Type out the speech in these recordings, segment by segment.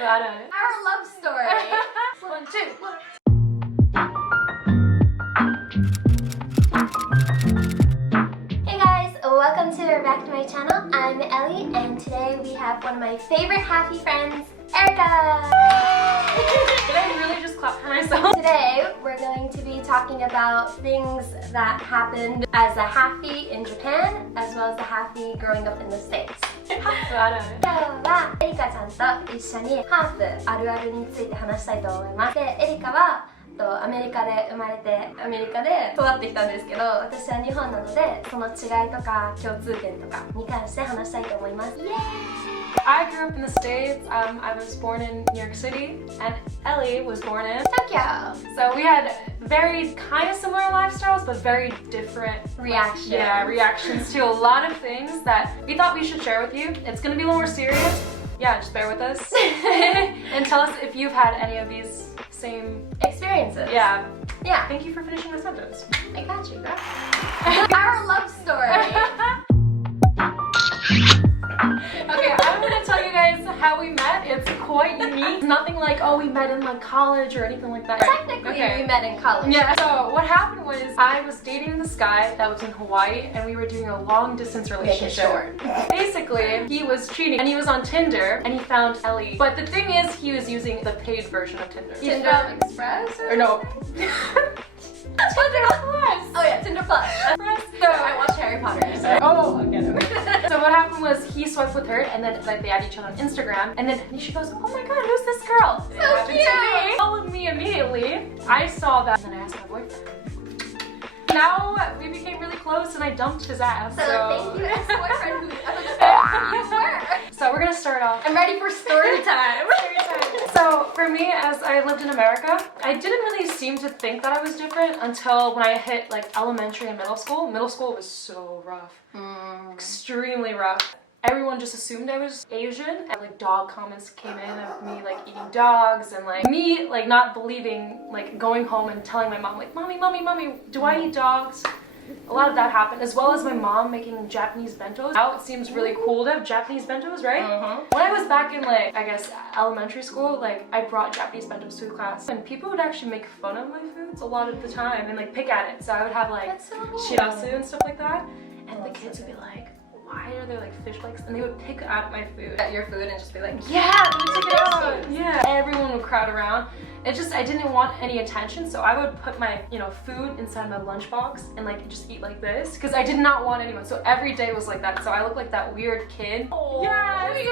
フあるある Our love story. 1, 2. Hey guys, welcome back to my channel. I'm Ellie, and today we have one of my favorite happy friends, ERIKA. Did I really just clap for myself? Today we're going to be talking about things that happened as a halfie in Japan, as well as a halfie growing up in the States. ハーフあるある今日はエリカちゃんと一緒にハーフあるあるについて話したいと思います。で、エリカはアメリカで生まれてアメリカで育ってきたんですけど、私は日本なのでその違いとか共通点とかに関して話したいと思います。イエーイI grew up in the States. I was born in New York City, and Ellie was born in Tokyo. So we had very kind of similar lifestyles, but very different Reactions. Yeah, reactions to a lot of things that we thought we should share with you. It's gonna be a little more serious. Yeah, just bear with us and tell us if you've had any of these same experiences. Yeah. Yeah. Thank you for finishing the sentence. I got you, girl. Our love story. Okay, I'm gonna tell you guys how we met. It's quite unique. Nothing like, oh, we met in like college or anything like that. Technically, we met in college. Yeah, so what happened was I was dating this guy that was in Hawaii, and we were doing a long distance relationship. Basically, he was cheating, and he was on Tinder, and he found Ellie. But the thing is, he was using the paid version of Tinder. Tinder Express? Or no. Tinder Plus! Oh yeah, Tinder Plus. So I watched Harry Potter. So. Oh, okay. So what happened was he swiped with her, and then like they had each other on Instagram, and then she goes, "Oh my God, who's this girl?" So it happened cute. to me. Followed me immediately. I saw that, and then I asked my boyfriend. Now we became really close, and I dumped his ass. So thank you, ex-boyfriend, who you were. So we're gonna start off. I'm ready for story time. So for me, as I lived in America, I didn't really seem to think that I was different until when I hit like elementary and middle school. Middle school was so rough, extremely rough. Everyone just assumed I was Asian, and like dog comments came in of me like eating dogs, and like me like not believing, like going home and telling my mom like, mommy, do I eat dogs? A lot of that happened, as well as my mom making Japanese bentos. Now it seems really cool to have Japanese bentos, right? When I was back in like, I guess, elementary school, like I brought Japanese bentos to the class, and people would actually make fun of my foods a lot of the time and like pick at it. So I would have like shirasu and stuff like that, and the kids would be like, why are there like fish flakes? And they would pick at my food. At your food and just be like, yeah, they would take it out. Yeah, everyone would crowd around. It just, I didn't want any attention, so I would put my, food inside my lunchbox and like just eat like this, because I did not want anyone. So every day was like that. So I looked like that weird kid. Oh, yeah, it's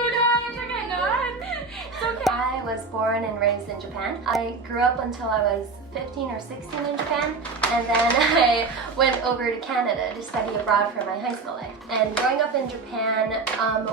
okay. I was born and raised in Japan. I grew up until I was 15 or 16 in Japan, and then I went over to Canada to study abroad for my high school life. And growing up in Japan,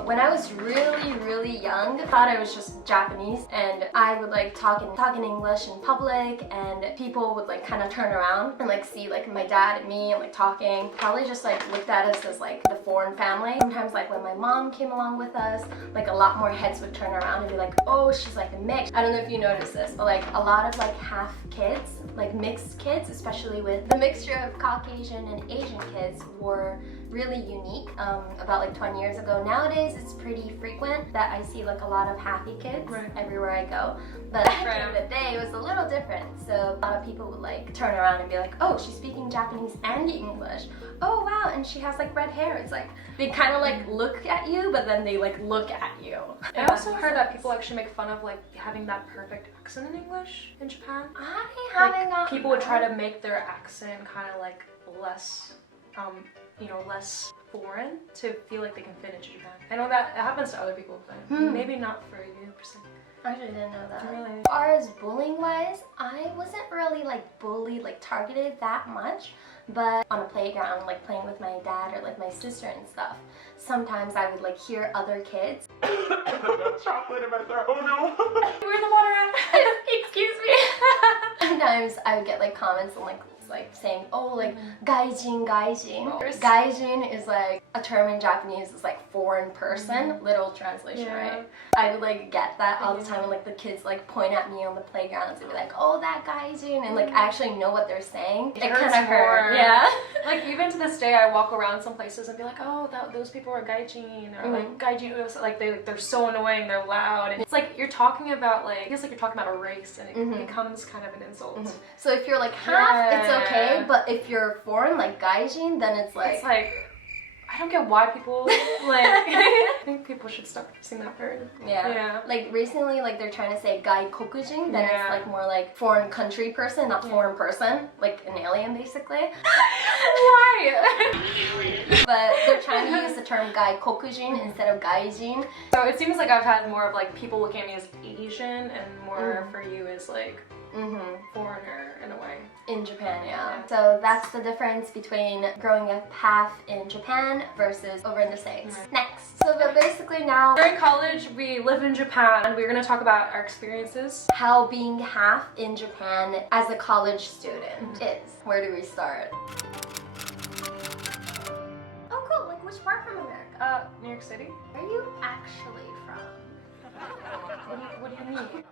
when I was really young, I thought I was just Japanese, and I would like talk in English in public, and people would like kind of turn around and like see like my dad and me and like talking, probably just like looked at us as like the foreign family. Sometimes like when my mom came along with us, like a lot more heads would turn around and be like, oh, she's like a mix. I don't know if you noticed this, but like a lot of like half kids, like mixed kids, especially with the mixture of Caucasian and Asian kids, were really unique about like 20 years ago. Nowadays it's pretty frequent that I see like a lot of happy kids everywhere I go, but back in the day it was a little different. So a lot of people would like turn around and be like, oh, she's speaking Japanese and English, oh wow, and she has like red hair. It's like they kind of like look at you, but then they like look at you. I also heard that people actually make fun of like having that perfect accent in English in Japan. Like, people would try to make their accent kind of like less less foreign to feel like they can fit into Japan. I know that it happens to other people, but maybe not for you per se. I actually didn't know that. Really? As far as bullying wise, I wasn't really like bullied, like targeted that much, but on a playground, like playing with my dad or like my sister and stuff, sometimes I would like hear other kids. Chocolate in my throat. Oh no! Where's the water at? Excuse me. Sometimes I would get like comments on like It's like saying, oh, like gaijin, gaijin. Oh. Gaijin is like a term in Japanese. It's like foreign person. Literal translation, right? I would like get that all the time when like the kids like point at me on the playgrounds and be like, oh, that gaijin, and like actually know what they're saying. It kind of hurt. Yeah. Like even to this day, I walk around some places and be like, oh, those people are gaijin, or like gaijin, like they're so annoying, they're loud, and it's like you're talking about like, I guess like you're talking about a race, and it becomes kind of an insult. So if you're like half, it's okay, but if you're foreign, like gaijin, then it's like I don't get why people like. I think people should stop using that word. Yeah. Like recently, like they're trying to say gaikokujin, then it's like more like foreign country person, not foreign person, like an alien basically. Why? But they're trying to use the term gaikokujin instead of gaijin. So it seems like I've had more of like people looking at me as Asian, and more for you as like foreigner in a way. In Japan, yeah. So that's the difference between growing up half in Japan versus over in the States. Next. So but basically now, During college, we live in Japan, and we're going to talk about our experiences. how being half in Japan as a college student is. Where do we start? Oh cool, like which part from America? New York City. Where are you actually from? What do you mean?